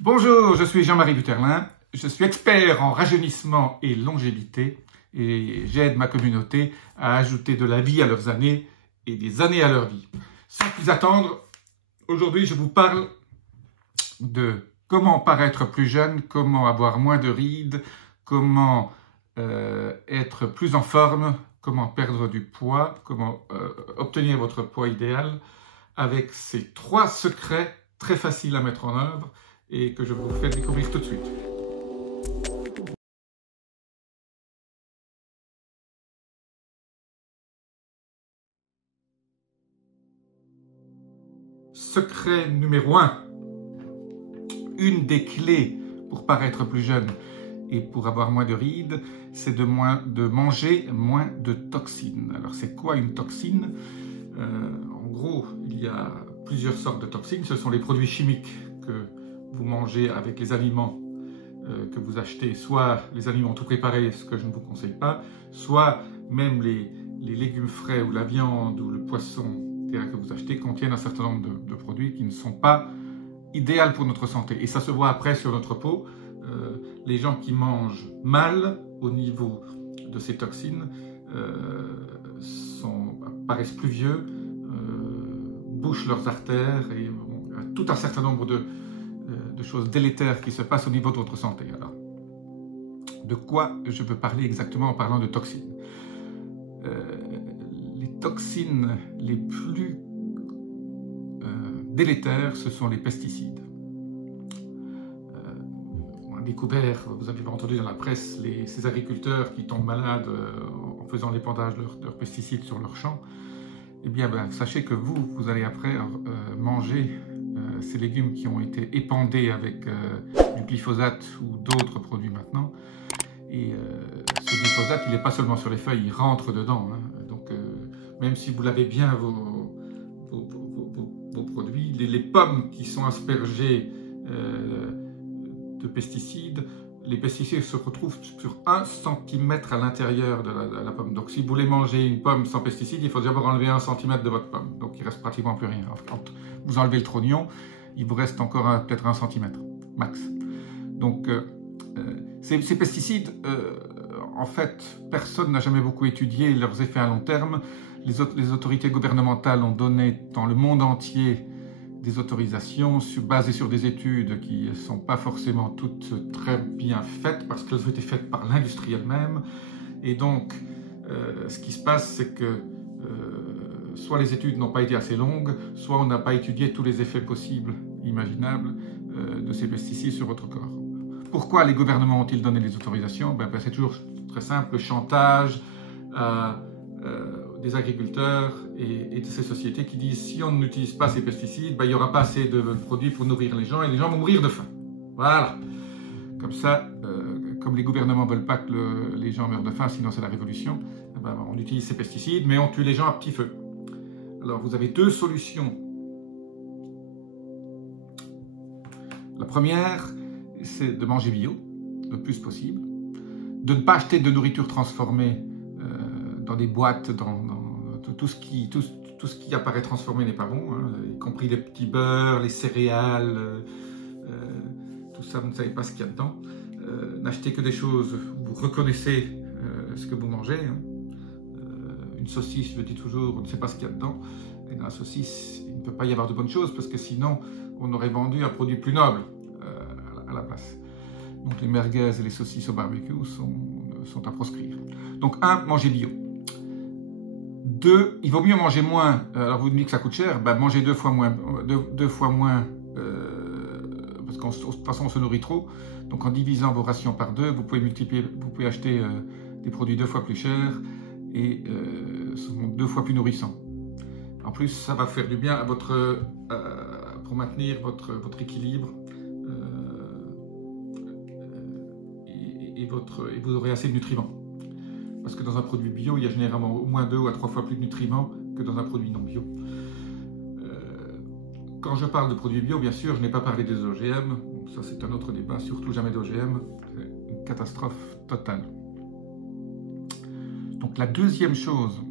Bonjour, je suis Jean-Marie Buterlin, je suis expert en rajeunissement et longévité et j'aide ma communauté à ajouter de la vie à leurs années et des années à leur vie. Sans plus attendre, aujourd'hui je vous parle de comment paraître plus jeune, comment avoir moins de rides, comment être plus en forme, comment perdre du poids, comment obtenir votre poids idéal avec ces 3 secrets très faciles à mettre en œuvre et que je vous fais découvrir tout de suite. Secret numéro 1. Une des clés pour paraître plus jeune et pour avoir moins de rides, c'est de manger moins de toxines. Alors c'est quoi une toxine? En gros, il y a plusieurs sortes de toxines. Ce sont les produits chimiques que vous mangez avec les aliments que vous achetez, soit les aliments tout préparés, ce que je ne vous conseille pas, soit même les légumes frais ou la viande ou le poisson que vous achetez contiennent un certain nombre de produits qui ne sont pas idéaux pour notre santé. Et ça se voit après sur notre peau. Les gens qui mangent mal au niveau de ces toxines paraissent plus vieux, bouchent leurs artères et tout un certain nombre de choses délétères qui se passent au niveau de votre santé. Alors, de quoi je veux parler exactement en parlant de toxines? Les toxines les plus délétères, ce sont les pesticides. On a découvert, vous avez entendu dans la presse, ces agriculteurs qui tombent malades en faisant l'épandage de leurs pesticides sur leurs champs. Eh bien, sachez que vous allez après manger ces légumes qui ont été épandés avec du glyphosate ou d'autres produits maintenant. Et ce glyphosate, il n'est pas seulement sur les feuilles, il rentre dedans. Donc, même si vous lavez bien vos produits, les pommes qui sont aspergées de pesticides, les pesticides se retrouvent sur 1 cm à l'intérieur de la pomme. Donc si vous voulez manger une pomme sans pesticides, il faut d'abord enlever 1 cm de votre pomme. Donc il ne reste pratiquement plus rien. Quand vous enlevez le trognon, il vous reste encore peut-être 1 cm max. Donc ces pesticides, en fait, personne n'a jamais beaucoup étudié leurs effets à long terme. Les autorités gouvernementales ont donné dans le monde entier des autorisations basées sur des études qui ne sont pas forcément toutes très bien faites parce qu'elles ont été faites par l'industrie elle-même. Et donc, ce qui se passe, c'est que soit les études n'ont pas été assez longues, soit on n'a pas étudié tous les effets possibles, imaginables, de ces pesticides sur votre corps. Pourquoi les gouvernements ont-ils donné les autorisations? C'est toujours très simple, le chantage des agriculteurs et de ces sociétés qui disent si on n'utilise pas ces pesticides, il n'y aura pas assez de produits pour nourrir les gens et les gens vont mourir de faim. Voilà. Comme ça, comme les gouvernements ne veulent pas que les gens meurent de faim, sinon c'est la révolution, on utilise ces pesticides, mais on tue les gens à petit feu. Alors vous avez 2 solutions. La première, c'est de manger bio, le plus possible, de ne pas acheter de nourriture transformée dans des boîtes, tout ce qui apparaît transformé n'est pas bon, y compris les petits beurres, les céréales, tout ça, vous ne savez pas ce qu'il y a dedans. N'achetez que des choses où vous reconnaissez ce que vous mangez. Une saucisse, je le dis toujours, on ne sait pas ce qu'il y a dedans. Et dans la saucisse, il ne peut pas y avoir de bonnes choses parce que sinon, on aurait vendu un produit plus noble à la place. Donc les merguez et les saucisses au barbecue sont à proscrire. Donc 1, mangez bio. 2, il vaut mieux manger moins. Alors vous me dites que ça coûte cher, mangez 2 fois moins, parce qu'de toute façon on se nourrit trop. Donc en divisant vos rations par 2, vous pouvez acheter des produits 2 fois plus chers et sont 2 fois plus nourrissants. En plus, ça va faire du bien à pour maintenir votre équilibre et vous aurez assez de nutriments. Parce que dans un produit bio, il y a généralement au moins 2 à 3 fois plus de nutriments que dans un produit non bio. Quand je parle de produits bio, bien sûr, je n'ai pas parlé des OGM. Ça, c'est un autre débat. Surtout jamais d'OGM. C'est une catastrophe totale. Donc la deuxième chose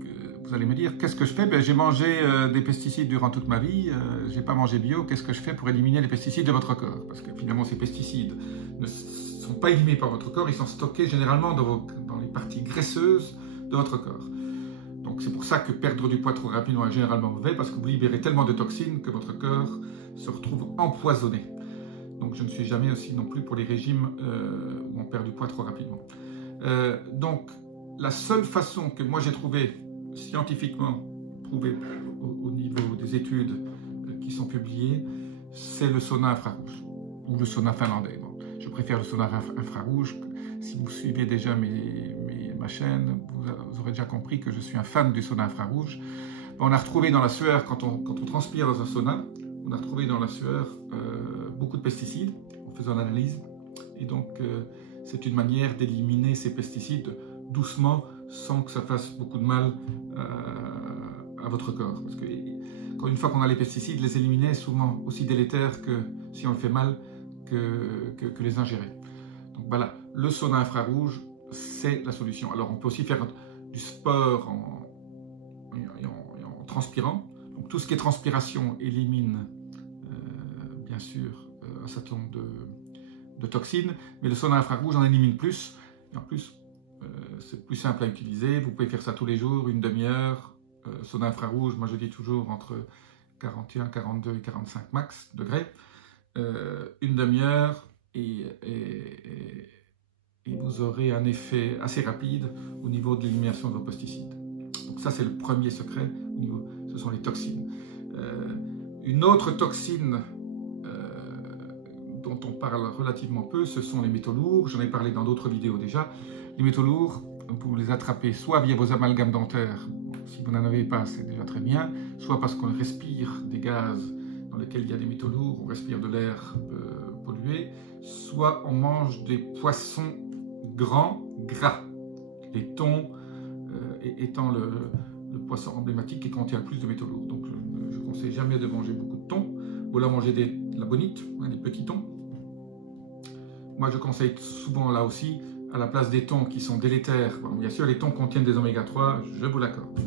que vous allez me dire, qu'est-ce que je fais? Ben, j'ai mangé des pesticides durant toute ma vie, je n'ai pas mangé bio, qu'est-ce que je fais pour éliminer les pesticides de votre corps? Parce que finalement, ces pesticides ne sont pas éliminés par votre corps, ils sont stockés généralement dans les parties graisseuses de votre corps. Donc c'est pour ça que perdre du poids trop rapidement est généralement mauvais, parce que vous libérez tellement de toxines que votre corps se retrouve empoisonné. Donc je ne suis jamais aussi non plus pour les régimes où on perd du poids trop rapidement. Donc la seule façon que moi j'ai trouvé scientifiquement prouvée au niveau des études qui sont publiées, c'est le sauna infrarouge ou le sauna finlandais. Bon, je préfère le sauna infrarouge. Si vous suivez déjà ma chaîne, vous aurez déjà compris que je suis un fan du sauna infrarouge. On a retrouvé dans la sueur, quand on transpire dans un sauna, on a retrouvé dans la sueur beaucoup de pesticides en faisant l'analyse. Et donc, c'est une manière d'éliminer ces pesticides doucement, sans que ça fasse beaucoup de mal à votre corps. Parce que, encore une fois qu'on a les pesticides, les éliminer est souvent aussi délétère que si on le fait mal, que les ingérer. Donc voilà, le sauna infrarouge, c'est la solution. Alors, on peut aussi faire du sport en transpirant. Donc, tout ce qui est transpiration élimine, bien sûr, un certain nombre de toxines, mais le sauna infrarouge en élimine plus. Et en plus, c'est plus simple à utiliser. Vous pouvez faire ça tous les jours, une demi-heure. Sauna infrarouge, moi je dis toujours entre 41, 42 et 45 max degrés. Une demi-heure et vous aurez un effet assez rapide au niveau de l'élimination de vos pesticides. Donc ça c'est le premier secret, ce sont les toxines. Une autre toxine dont on parle relativement peu, ce sont les métaux lourds. J'en ai parlé dans d'autres vidéos déjà. Les métaux lourds, vous les attrapez soit via vos amalgames dentaires, si vous n'en avez pas, c'est déjà très bien, soit parce qu'on respire des gaz dans lesquels il y a des métaux lourds, on respire de l'air pollué, soit on mange des poissons grands, gras. Les thons étant le poisson emblématique qui contient le plus de métaux lourds. Donc je ne conseille jamais de manger beaucoup de thon, ou là manger de la bonite, des petits thons. Moi je conseille souvent là aussi, à la place des thons qui sont délétères, bon, bien sûr les thons contiennent des oméga 3, je vous l'accorde,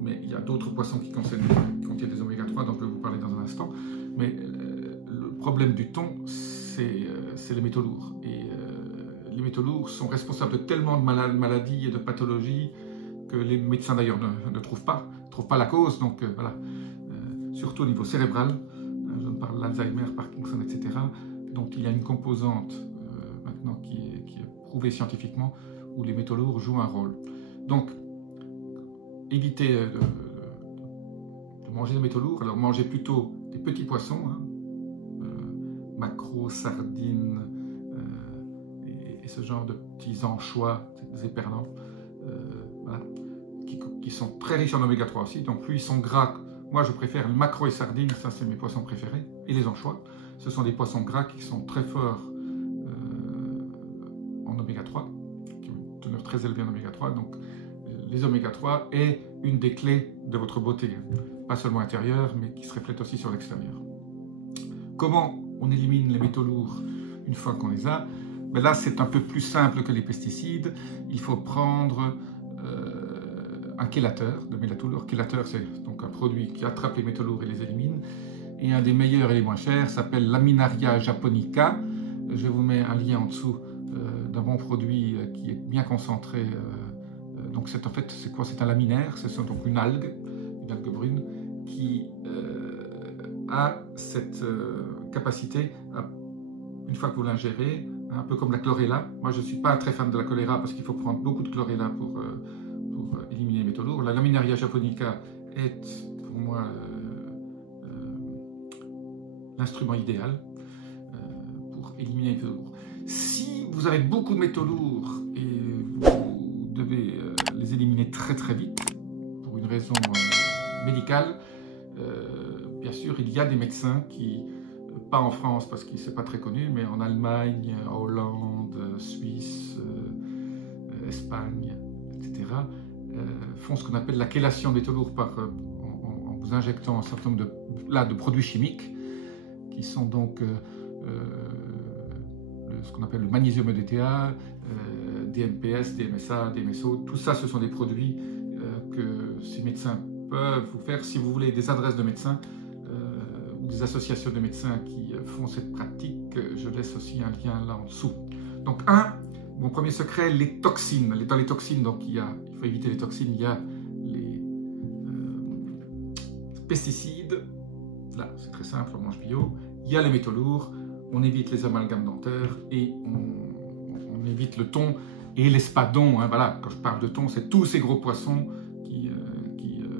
mais il y a d'autres poissons qui contiennent des oméga 3 dont je vais vous parler dans un instant, mais le problème du thon c'est les métaux lourds, et les métaux lourds sont responsables de tellement de maladies et de pathologies que les médecins d'ailleurs ne trouvent pas la cause, donc voilà, surtout au niveau cérébral, je parle d'Alzheimer, Parkinson, etc., donc il y a une composante maintenant qui est prouvé scientifiquement, où les métaux lourds jouent un rôle. Donc, évitez de manger des métaux lourds, alors mangez plutôt des petits poissons, maquereaux, sardines, et ce genre de petits anchois, des éperlans, voilà, qui sont très riches en oméga 3 aussi, donc plus ils sont gras, moi je préfère le maquereau et sardines, ça c'est mes poissons préférés, et les anchois, ce sont des poissons gras qui sont très forts en oméga 3, qui ont une teneur très élevée en oméga 3, donc les oméga 3 est une des clés de votre beauté, pas seulement intérieure, mais qui se reflète aussi sur l'extérieur. Comment on élimine les métaux lourds une fois qu'on les a? Ben là, c'est un peu plus simple que les pesticides. Il faut prendre un chélateur de métaux lourds. Chélateur, c'est donc un produit qui attrape les métaux lourds et les élimine. Et un des meilleurs et les moins chers s'appelle Laminaria japonica. Je vous mets un lien en dessous d'un bon produit qui est bien concentré. Donc en fait, c'est quoi? C'est un laminaire, c'est donc une algue brune, qui a cette capacité, une fois que vous l'ingérez, un peu comme la chlorella. Moi, je ne suis pas très fan de la chlorella parce qu'il faut prendre beaucoup de chlorella pour éliminer les métaux lourds. La Laminaria japonica est, pour moi, l'instrument idéal pour éliminer les métaux lourds. Si vous avez beaucoup de métaux lourds et vous devez les éliminer très très vite, pour une raison médicale, bien sûr, il y a des médecins qui, pas en France parce que c'est pas très connu, mais en Allemagne, en Hollande, Suisse, Espagne, etc., font ce qu'on appelle la chélation des métaux lourds en vous injectant un certain nombre de produits chimiques qui sont donc ce qu'on appelle le magnésium EDTA, DMPS, DMSA, DMSO. Tout ça, ce sont des produits que ces médecins peuvent vous faire. Si vous voulez des adresses de médecins ou des associations de médecins qui font cette pratique, je laisse aussi un lien là en dessous. Donc mon premier secret, les toxines. Dans les toxines, donc il faut éviter les toxines, il y a les pesticides, là c'est très simple, on mange bio, il y a les métaux lourds, on évite les amalgames dentaires et on évite le thon et l'espadon. Hein, voilà, quand je parle de thon, c'est tous ces gros poissons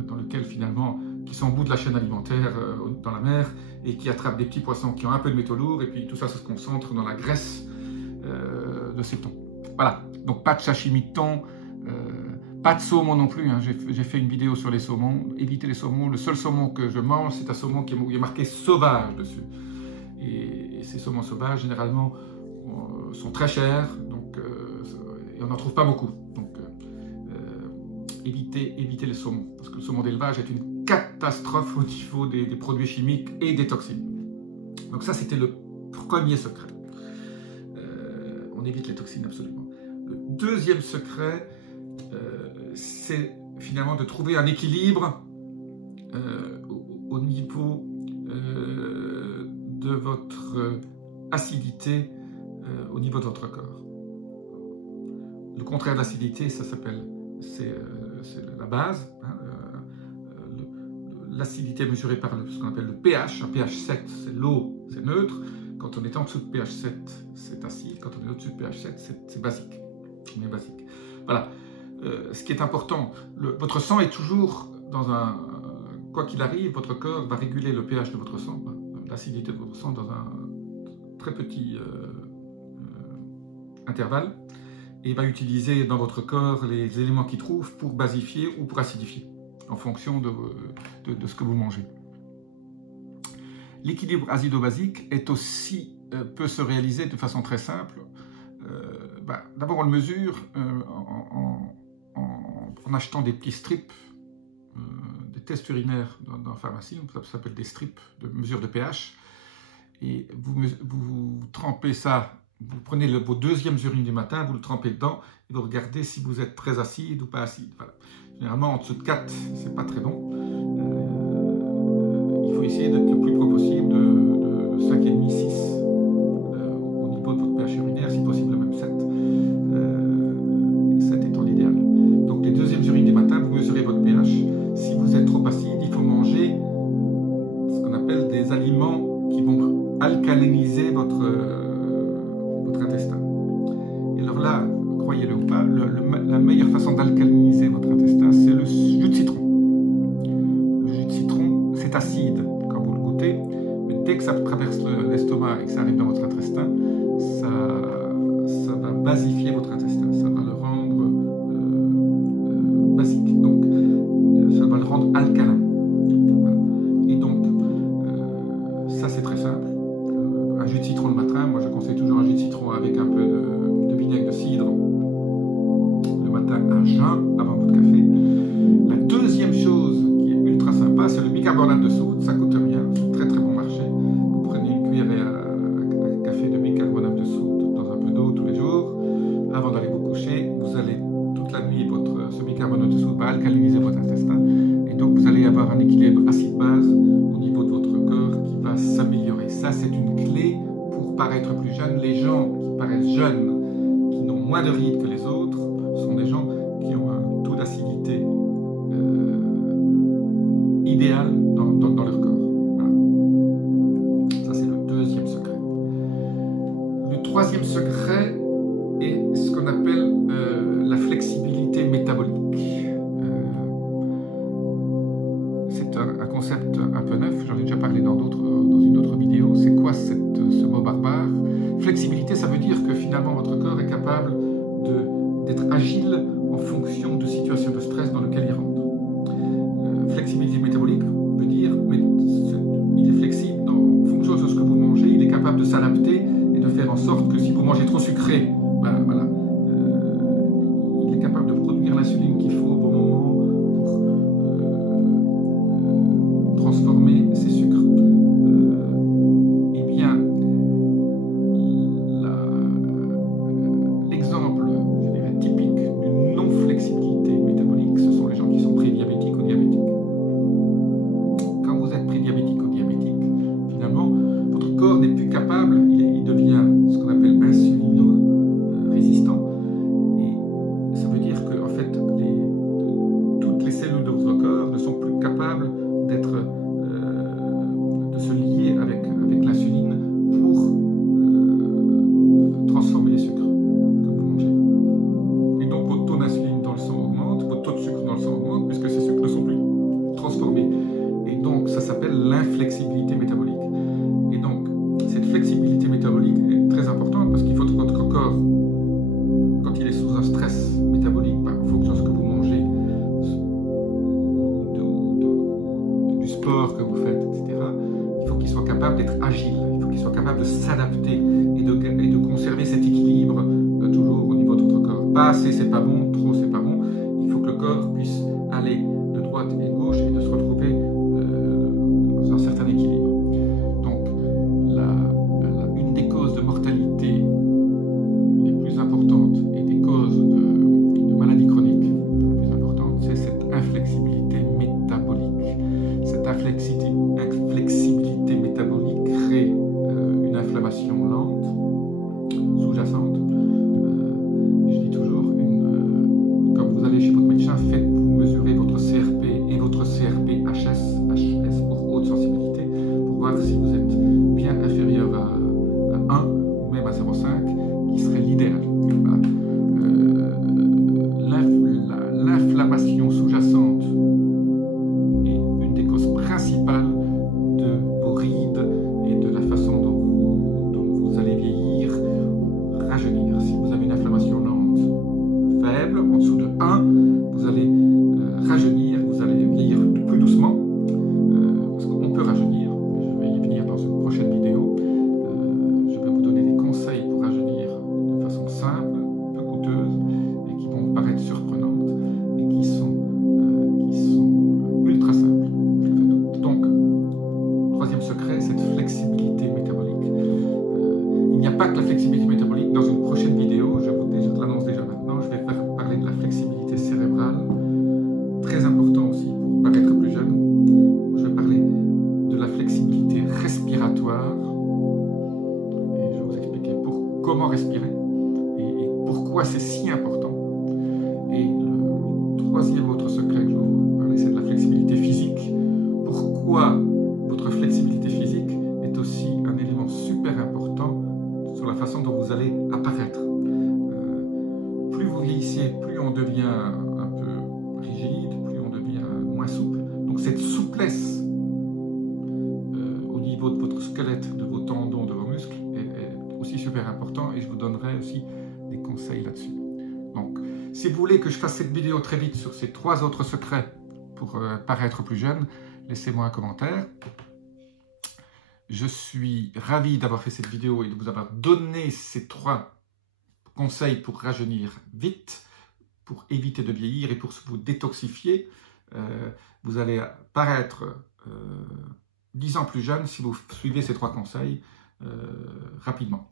dans lesquels finalement, qui sont au bout de la chaîne alimentaire dans la mer et qui attrapent des petits poissons qui ont un peu de métaux lourds et puis tout ça se concentre dans la graisse de ces thons. Voilà, donc pas de sashimi de thon, pas de saumon non plus, hein. J'ai fait une vidéo sur les saumons, évitez les saumons. Le seul saumon que je mange, c'est un saumon qui est marqué sauvage dessus. Et ces saumons sauvages, généralement, sont très chers, donc, et on n'en trouve pas beaucoup. Donc, évitez les saumons, parce que le saumon d'élevage est une catastrophe au niveau des produits chimiques et des toxines. Donc ça, c'était le premier secret. On évite les toxines, absolument. Le deuxième secret, c'est finalement de trouver un équilibre au niveau de votre acidité au niveau de votre corps. Le contraire de l'acidité, c'est la base. Hein, l'acidité mesurée par ce qu'on appelle le pH. Un pH 7, c'est l'eau, c'est neutre. Quand on est en dessous de pH 7, c'est acide. Quand on est au-dessus de pH 7, c'est basique. On est basique. Voilà. Ce qui est important, votre sang est toujours dans un... Quoi qu'il arrive, votre corps va réguler le pH de votre sang, l'acidité de votre sang dans un très petit intervalle, et va utiliser dans votre corps les éléments qu'il trouve pour basifier ou pour acidifier, en fonction de ce que vous mangez. L'équilibre acido-basique peut se réaliser de façon très simple. D'abord, on le mesure en achetant des petits strips, des tests urinaires dans la pharmacie, ça s'appelle des strips de mesure de pH, et vous trempez ça, vous prenez vos deuxièmes urines du matin, vous le trempez dedans, et vous regardez si vous êtes très acide ou pas acide. Voilà. Généralement, en dessous de 4, c'est pas très bon. Il faut essayer d'être le plus près possible de 5,5, 6 au niveau de votre pH urinaire, si possible même 7. 7 étant l'idéal. Donc les deuxièmes urines du matin, vous mesurez votre pH. Si vous êtes trop acide, il faut manger ce qu'on appelle des aliments qui vont alcaliniser votre intestin. Et alors là, croyez-le ou pas, la meilleure façon d'alcaliniser votre intestin, c'est le jus de citron. Le jus de citron, c'est acide quand vous le goûtez, mais dès que ça traverse l'estomac et que ça arrive dans votre intestin, ça va basifier votre intestin, ça va le rendre basique, donc ça va le rendre alcalin. Voilà. Et donc, ça c'est très simple. Un jus de citron le matin, moi je conseille toujours un jus de citron avec un peu de vinaigre de cidre le matin à jeun avant votre café. La deuxième chose qui est ultra sympa, c'est le bicarbonate de soude, ça coûte rien, c'est très très bon marché. Vous prenez une cuillerée à café de bicarbonate de soude dans un peu d'eau tous les jours, avant d'aller vous coucher, vous allez toute la nuit, ce bicarbonate de soude va alcaliniser votre intestin, et donc vous allez avoir un équilibre acide-base au niveau de votre corps qui va s'améliorer. Ça c'est une clé pour paraître plus jeune. Les gens qui paraissent jeunes, qui n'ont moins de rides que les autres, sont des gens qui ont un taux d'acidité idéal dans leur corps. Voilà. Ça c'est le deuxième secret. Le troisième secret est ce qu'on appelle la flexibilité métabolique. C'est un concept un peu neuf, j'en ai déjà parlé dans une autre vidéo. C'est quoi ce mot barbare? Flexibilité, ça veut dire que finalement votre corps est capable d'être agile en fonction de situations de stress dans lesquelles il rentre. Flexibilité métabolique veut dire il est flexible en fonction de ce que vous mangez, il est capable de s'adapter et de faire en sorte que si vous mangez trop sucré, voilà, il est capable de produire l'insuline qu'il faut au bon moment pour transformer ces sucres. Eh bien, l'exemple, je dirais, typique d'une non-flexibilité métabolique, ce sont les gens qui sont pris de s'adapter et de conserver cet équilibre toujours au niveau de votre corps. Pas assez, c'est pas bon, trop, c'est pas bon. Il faut que le corps puisse aller de droite et de gauche et de se retrouver dans un certain équilibre. Donc, une des causes de mortalité les plus importantes et des causes de maladies chroniques les plus importantes, c'est cette inflexibilité métabolique. Cette inflexibilité métabolique crée une inflammation lente, sous-jacente. Je dis toujours, quand vous allez chez votre médecin, faites-vous mesurer votre CRP et votre CRP HS pour haute sensibilité, pour voir si vous êtes bien inférieur à 1 ou même à 0,5, qui serait l'idéal. Voilà. L'inflammation sous-jacente est une des causes principales de vos rides et de la façon dont vous allez vieillir ou rajeunir. Si vous avez une inflammation lente faible, en dessous de 1, vous allez rajeunir, vous allez vieillir plus doucement, parce qu'on peut rajeunir. Je vais y venir dans une prochaine vidéo. Je vais vous donner des conseils pour rajeunir de façon simple, peu coûteuse, et qui vont paraître surprenantes, et qui sont ultra simples. Donc, troisième secret, cette flexibilité métabolique. Il n'y a pas que la flexibilité métabolique. Dans une prochaine vidéo, je l'annonce déjà maintenant, je vais parler de la flexibilité cérébrale, très important aussi pour paraître plus jeune. Je vais parler de la flexibilité respiratoire, et je vais vous expliquer comment respirer et pourquoi c'est si important. Et le troisième autre secret que je vais vous parler, c'est de la flexibilité physique. Pourquoi votre flexibilité physique est aussi un élément super important sur la façon dont vous allez apparaître. Plus vous vieillissez, plus on devient un peu rigide, plus on devient moins souple. Donc cette souplesse au niveau de votre squelette, de vos tendons, de vos muscles est aussi super important, et je vous donnerai aussi des conseils là-dessus. Donc si vous voulez que je fasse cette vidéo très vite sur ces 3 autres secrets pour paraître plus jeune, laissez-moi un commentaire. Je suis ravi d'avoir fait cette vidéo et de vous avoir donné ces 3 conseils pour rajeunir vite, pour éviter de vieillir et pour vous détoxifier. Vous allez paraître 10 ans plus jeune si vous suivez ces 3 conseils rapidement.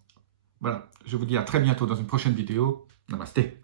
Voilà, je vous dis à très bientôt dans une prochaine vidéo. Namasté.